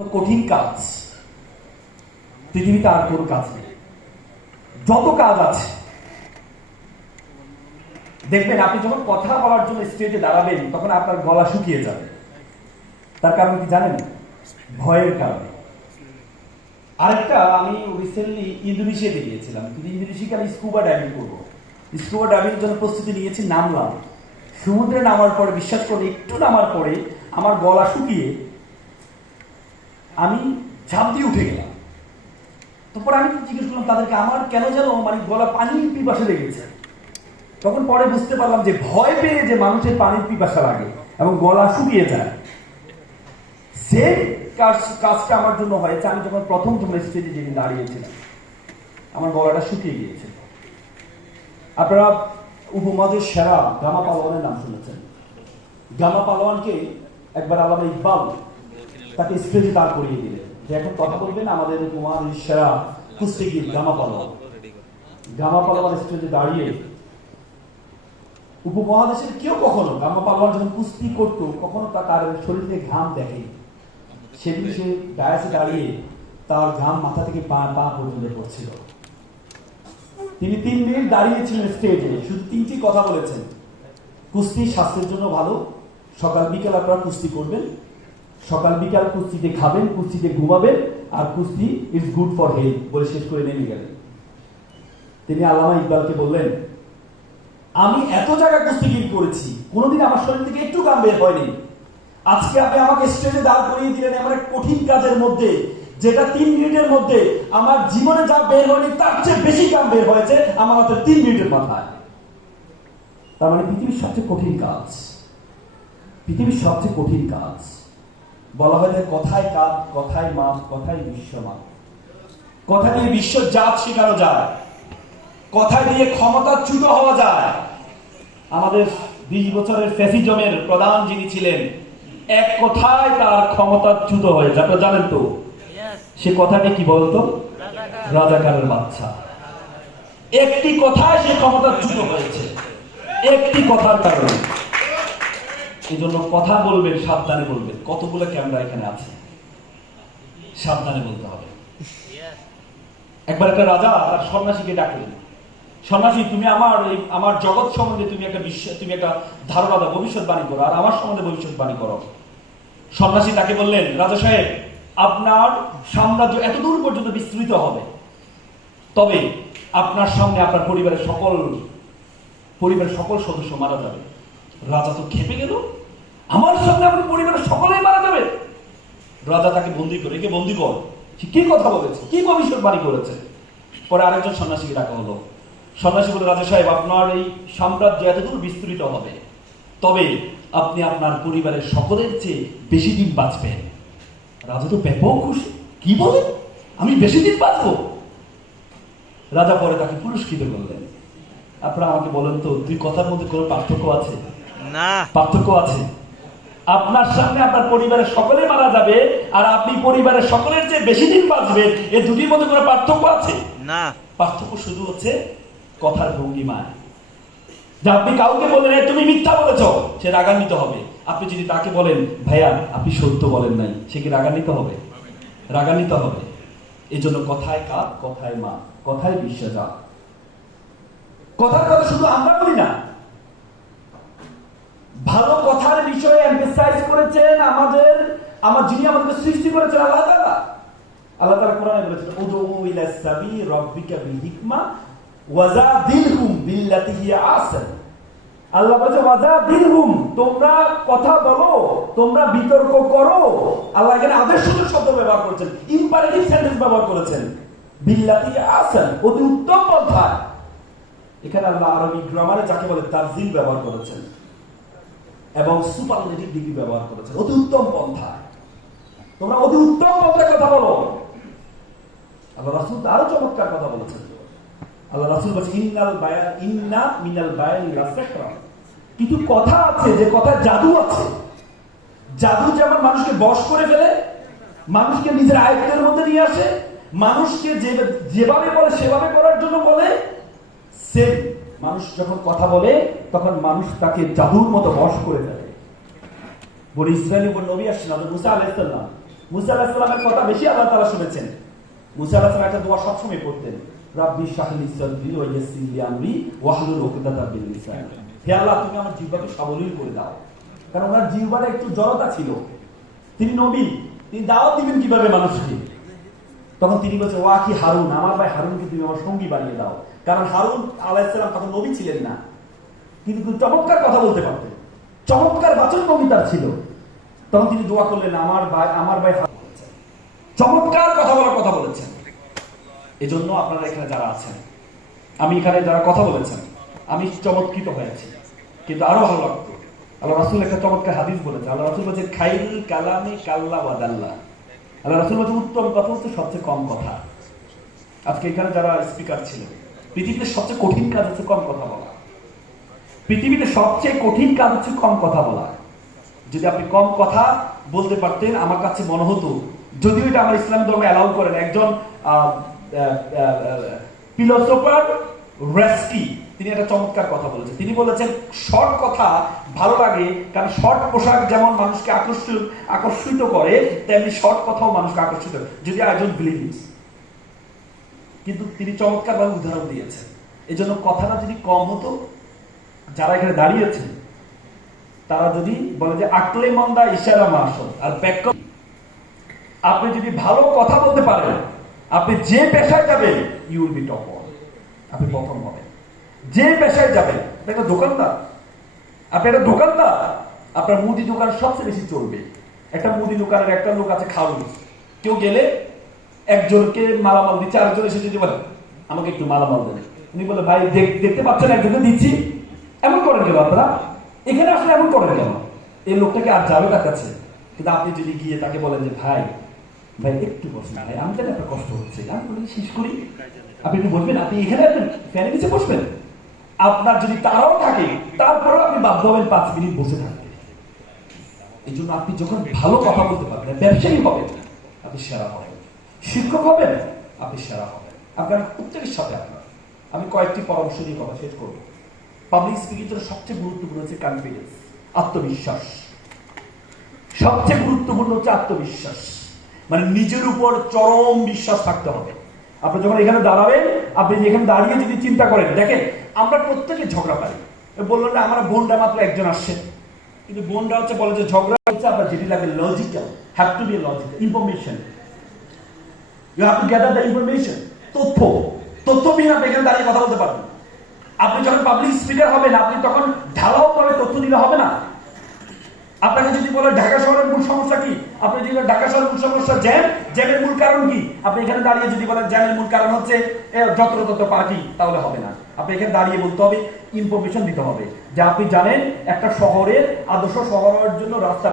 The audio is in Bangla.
কঠিন কাজ পৃথিবীতে আর কোন কাজ নেই। যত কাজ আছে দেখবেন, আপনি যখন কথা বলার জন্য স্টেজে দাঁড়াবেন তখন আপনার গলা শুকিয়ে যাবে। তার কারণ কি জানেন? ভয়ের কারণে। আরেকটা, আমি রিসেন্টলি ইন্দোনেশিয়াতে গিয়েছিলাম, কিন্তু ইন্দোনেশিয়াকে আমি স্কুবা ডাইভিং করবো। স্কুবা ডাইভিং জন্য প্রস্তুতি নিয়েছি, নামলাম। সমুদ্রে নামার পরে, বিশ্বাস করে একটু নামার পরে আমার গলা শুকিয়ে আমি ঝাঁপ দিয়ে উঠে গেলাম। তারপর আমি জিজ্ঞেস করলাম তাদেরকে, আমার কেন যেন গলা পানির পিপাসা লেগেছে। তখন পরে বুঝতে পারলাম যে ভয় পেয়ে যে মানুষের পানির পিপাসা লাগে এবং গলা শুকিয়ে যায়, সেম কাজটা আমার জন্য হয়েছে। আমি যখন প্রথম স্টেজে যেদিন দাঁড়িয়েছিলাম, আমার গলাটা শুকিয়ে গিয়েছে। আপনারা উপমহাদেশের সেরা গামা পালোয়ানের নাম শুনেছেন। গামা পালোয়ানকে একবার আল্লামা ইকবাল তাকে স্টেজে দাঁড় করিয়ে দিলেন যে এখন কথা বলবেন আমাদের উপমহাদেশের সেরা কুস্তিগির গামা পালোয়ান। গামা পালোয়ান স্টেজে দাঁড়িয়ে, উপমহাদেশের কেউ কখনো গামা পালোয়ান যখন কুস্তি করতো কখনো তার শরীরে ঘাম দেখে। সেদিন সে ডায়াসে দাঁড়িয়ে তার ঘাম মাথা থেকে পা পর্যন্ত পড়ছিল। তিনি 3 মিনিট দাঁড়িয়েছিলেন স্টেজে, শুধু 3টি কথা বলেছেন। কুস্তি স্বাস্থ্যের জন্য ভালো, সকাল বিকাল আপনারা কুস্তি করবেন, সকাল বিকাল কুস্তিতে খাবেন, কুস্তিতে ঘুমাবেন, আর কুস্তি ইটস গুড ফর হেলথ বলে শেষ করে নেমে গেলেন। তিনি আল্লামা ইকবালকে বললেন, আমি এত জায়গা কুস্তিগির করেছি, কোনোদিন আমার শরীর থেকে একটু ঘাম বের হয়নি। আজকে আপনি আমাকে স্টেজে দাঁড় করিয়ে দিলেন এমন এক কঠিন কাজের মধ্যে, যেটা 3 মিনিটের মধ্যে আমার জীবনে যা বের হয়নি তার চেয়ে বেশি ঘাম বের হয়েছে আমার মাত্র 3 মিনিটের মাথায়। তার মানে পৃথিবীর সবচেয়ে কঠিন কাজ, পৃথিবীর সবচেয়ে কঠিন কাজ। বলা হয় যে কথায় কাজ, কথায় মাপ, কথায় বিশ্বমাপ। কথা দিয়ে বিশ্ব জাত শেখানো যায়, কথা দিয়ে ক্ষমতাচ্যুত হওয়া যায়। আমাদের 20 বছরের ফ্যাসিজমের প্রধান যিনি ছিলেন, এক কথায় তার ক্ষমতাচ্যুত হয়ে যায়। আপনারা জানেন তো সে কথাটি কি বলতো? রাজাকারের বাচ্চা। একটি কথায় সে ক্ষমতাচ্যুত হয়েছে, একটি কথার কারণে। এই জন্য কথা বলবেন, সাবধানে বলবেন। কতগুলো ক্যামেরা এখানে আছে, সাবধানে বলতে হবে। একবার একটা রাজা তার সন্ন্যাসীকে ডাকলেন, সন্ন্যাসী তুমি আমার জগৎ সম্বন্ধে তুমি একটা ধারণা দাও, ভবিষ্যৎবাণী করো, আর আমার সম্বন্ধে ভবিষ্যৎবাণী করো। সন্ন্যাসী তাকে বললেন, রাজা সাহেব আপনার সাম্রাজ্য এতদূর পর্যন্ত বিস্তৃত হবে, তবে আপনার সামনে আপনার পরিবারের সকল সদস্য মারা যাবে। রাজা তো খেপে গেল, আমার সামনে আপনার পরিবারের সকলেই মারা যাবে। রাজা তাকে বন্দী করে, একে বন্দী কর, সে কি কথা বলেছে, কি ভবিষ্যৎবাণী করেছে। পরে আরেকজন সন্ন্যাসীকে ডাকা হলো। সন্ন্যাসী বলে, রাজা সাহেব আপনার এই সাম্রাজ্য এতদূর বিস্তৃত হবে, তবে আপনি আপনার পরিবারের সকলের চেয়ে বেশি দিন বাঁচবেন। রাজা তো ব্যাপক খুশি, কি বলে আমি বেশি দিন বাঁচবো? রাজা পরে তাকে পুরস্কৃত করলেন। আপনারা আমাকে বলেন তো, দুই কথার মধ্যে কোনো পার্থক্য আছে? না, পার্থক্য আছে। আপনার সামনে আপনার পরিবারের সকলে মারা যাবে, আর আপনি পরিবারের সকলের চেয়ে বেশি দিন বাঁচবেন, এই দুটির মধ্যে কোনো পার্থক্য আছে? না। পার্থক্য শুধু হচ্ছে কথার ভঙ্গিমায়। যে আপনি কাউকে বলেন তুমি মিথ্যা বলেছ, সে রাগান্বিত হবে। আপনি যদি তাকে বলেন ভাইয়া আপনি সত্য বলেন নাই, সে কি রাগান্বিত হবে? রাগান্বিত হবে। এই জন্য কথায় কাজ, কথায় মা, কথায় বিশ্বাস। কথার কথা শুধু আমরা বলি না, ভালো কথার বিষয়ে এমফাসাইজ করেছেন যিনি আমাদেরকে সৃষ্টি করেছেন আল্লাহ তাআলা। আল্লাহ তাআলা কোরআনে বলেছেন, উদউ ইলা সাবিলি রাব্বিকা বিল হিকমা ওয়াজাদিলহুম বিল্লাতি হিয়া আহসান। আল্লাহ বলেছে ওয়াজাদিলহুম, তোমরা কথা বলো, তোমরা বিতর্ক করো। আল্লাহ এখানে আদেশসূচক শব্দ ব্যবহার করেছেন, ইম্পারেটিভ সেন্টেন্স ব্যবহার করেছেন, বিল্লাতি হিয়া আহসান, অতি উত্তম পন্থায়। এখানে আল্লাহ আরবি গ্রামারে যাকে বলে তাফজিল ব্যবহার করেছেন এবং সুপারলেটিভ ডিগ্রি ব্যবহার করেছেন, অতি উত্তম পন্থায়। তোমরা অতি উত্তম পন্থায় কথা বলো। আল্লাহ রাসূল আরো চমৎকার কথা বলেছেন। আল্লাহ রাসূল বলেছেন, ইন্না মিনাল বায়ানি লাসাকরা। কিছু কথা আছে যে কথা জাদু আছে। জাদু যেমন মানুষকে বশ করে ফেলে, মানুষকে নিজের আয়ত্তের মধ্যে নিয়ে আসে, মানুষকে যেভাবে বলে সেভাবে করার জন্য বলে, সেম মানুষ যখন কথা বলে তখন মানুষ তাকে জাদুর মতো বশ করে ফেলে। বনি ইসরাইলের উপর নবী আসছেন, হযরত মুসা আলাইহিস সালাম। মুসা আলাইহিস সালামের কথা বেশি আল্লাহ তাআলা শুনেছেন। মুসা আলাইহিস সালাম একটা দোয়া সবসময় পড়তেন, রাব্বি ইশরাহ লি সাদরি ওয়া ইয়াসসির লি আমরি ওয়াহলুল উকদাতাম মিন লিসানি। হে আল্লাহ, তুমি আমার জিহ্বাকে সাবলীল করে দাও। কারণ ওনার জিহ্বারে একটু জড়তা ছিল, তিনি নবী, তিনি দাওয়াত দিবেন কিভাবে মানুষকে। তখন তিনি বলছেন, ওয়া কি হারুন, আমার ভাই হারুনকে তুমি আমার সঙ্গী বানিয়ে দাও। কারণ হারুন আলাইহিস সালাম তখন নবী ছিলেন না, তিনি চমৎকার কথা বলতে পারতেন, চমৎকার বাচন কবিতার ছিল। তখন তিনি দোয়া করলেন, আমার ভাই চমৎকার কথা বলার কথা বলেছেন। এজন্য আপনারা এখানে যারা আছেন, আমি এখানে যারা কথা বলেছেন, আমি চমৎকৃত হয়েছি। কিন্তু আরো ভালো লাগতো, আল্লাহ রাসূল একটা চমৎকার হাদিস বলেছে। আল্লাহ রাসূল বলেছে, খাইরুল কালামে কাল্লা ওয়াদাল্লা। আল্লাহ রাসূল বলেছে, উত্তম কথা হচ্ছে সবচেয়ে কম কথা। আজকে এখানে যারা স্পিকার ছিলেন, পৃথিবীতে সবচেয়ে কঠিন কাজ হচ্ছে কম কথা বলা। পৃথিবীতে সবচেয়ে কঠিন কাজ হচ্ছে কম কথা বলা। যদি আপনি কম কথা বলতে পারতেন, আমার কাছে মনে হতো, যদিও এটা আমার ইসলাম ধর্মে অ্যালাউ করেন, একজন ফিলোসোফার রেস্কি তিনি একটা চমৎকার কথা বলেছেন। তিনি বলেছেন, শর্ট কথা ভালো লাগে, কারণ শর্ট পোশাক যেমন মানুষকে আকর্ষিত করে, তেমনি শর্ট কথাও মানুষকে আকর্ষিত করে, যদি আই ডোন্ট বিলিভ ইট। কিন্তু তিনি চমৎকারভাবে উদাহরণ দিয়েছেন। এই জন্য কথাটা যদি কম হতো, যারা এখানে দাঁড়িয়েছেন তারা যদি বলে যে আকলে মন্দা ইশারা মাসল আর ব্যাক, আপনি যদি ভালো কথা বলতে পারেন, আপনি যে পেশায় যাবেন you will be top one, আপনি প্রথম হবেন। যে পেশায় যাবেন, একটা দোকানদার, আপনি একটা দোকানদার, আপনার মুদি দোকান সবচেয়ে বেশি চলবে। একটা মুদি দোকানের একটা লোক আছে খাউস, কেউ গেলে একজনকে মালামাল দিচ্ছে, আরেকজন এসে যদি বলে আমাকে একটু মালামাল দেবে, উনি বলে ভাই দেখতে পাচ্ছেন একজনকে দিচ্ছি, এমন করেন কেন আপনারা? এখানে আসলে এমন করেন কেন? এই লোকটাকে আর যাবে তার কাছে। কিন্তু আপনি যদি গিয়ে তাকে বলেন যে ভাই একটু বসবেন, ভাই আমি জানি আপনার কষ্ট হচ্ছে, আমি বলি শেষ করি, আপনি একটু বসবেন, আপনি এখানে ফ্যানের নিচে বসবেন। আপনার যদি তারাও থাকে, তারপরেও আপনি বাধ্য হবেন 5 মিনিট বসে থাকতে। এই জন্য আপনি যখন ভালো কথা বলতে পারবেন, ব্যবসায়ী হবেন, আপনি সেরা হবেন, শিক্ষক হবেন, আপনি সেরা হবেন। আপনার প্রত্যেকের সাথে আমি কয়েকটি পরামর্শ দিয়ে কথা শেষ করবো। পাবলিক স্পিকিং এর সবচেয়ে গুরুত্বপূর্ণ হচ্ছে কনফিডেন্স, আত্মবিশ্বাস। সবচেয়ে গুরুত্বপূর্ণ হচ্ছে আত্মবিশ্বাস, মানে নিজের উপর চরম বিশ্বাস থাকতে হবে। আপনি যখন এখানে দাঁড়াবেন, আপনি এখানে দাঁড়িয়ে যদি চিন্তা করেন, দেখেন আমরা প্রত্যেকে ঝগড়া পারি। বললো না আমার বোনটা মাত্র একজন আসছে, কিন্তু বোনটা হচ্ছে বলে যে ঝগড়া হচ্ছে, আপনার যেটি লাগে logical, have to be logical information, you have to gather the information, তথ্যবিহীন আপনি এখানে দাঁড়িয়ে কথা বলতে পারবেন। আপনি যখন পাবলিক স্পিকার হবেন, আপনি তখন ঢালাও করে তথ্য দিলে হবে না। আপনাকে যদি বলে ঢাকা শহরের মূল সমস্যা কি, আপনি যদি ঢাকা শহরের মূল সমস্যা জ্যামের মূল কারণ কি, আপনি এখানে দাঁড়িয়ে যদি বলেন জ্যামের মূল কারণ হচ্ছে যত্রতত্র পার্কিং, তাহলে হবে না। আপনি এখানে দাঁড়িয়ে বলতে হবে, ইনফরমেশন দিতে হবে যে আপনি জানেন একটা শহরের আদর্শ শহরের জন্য রাস্তা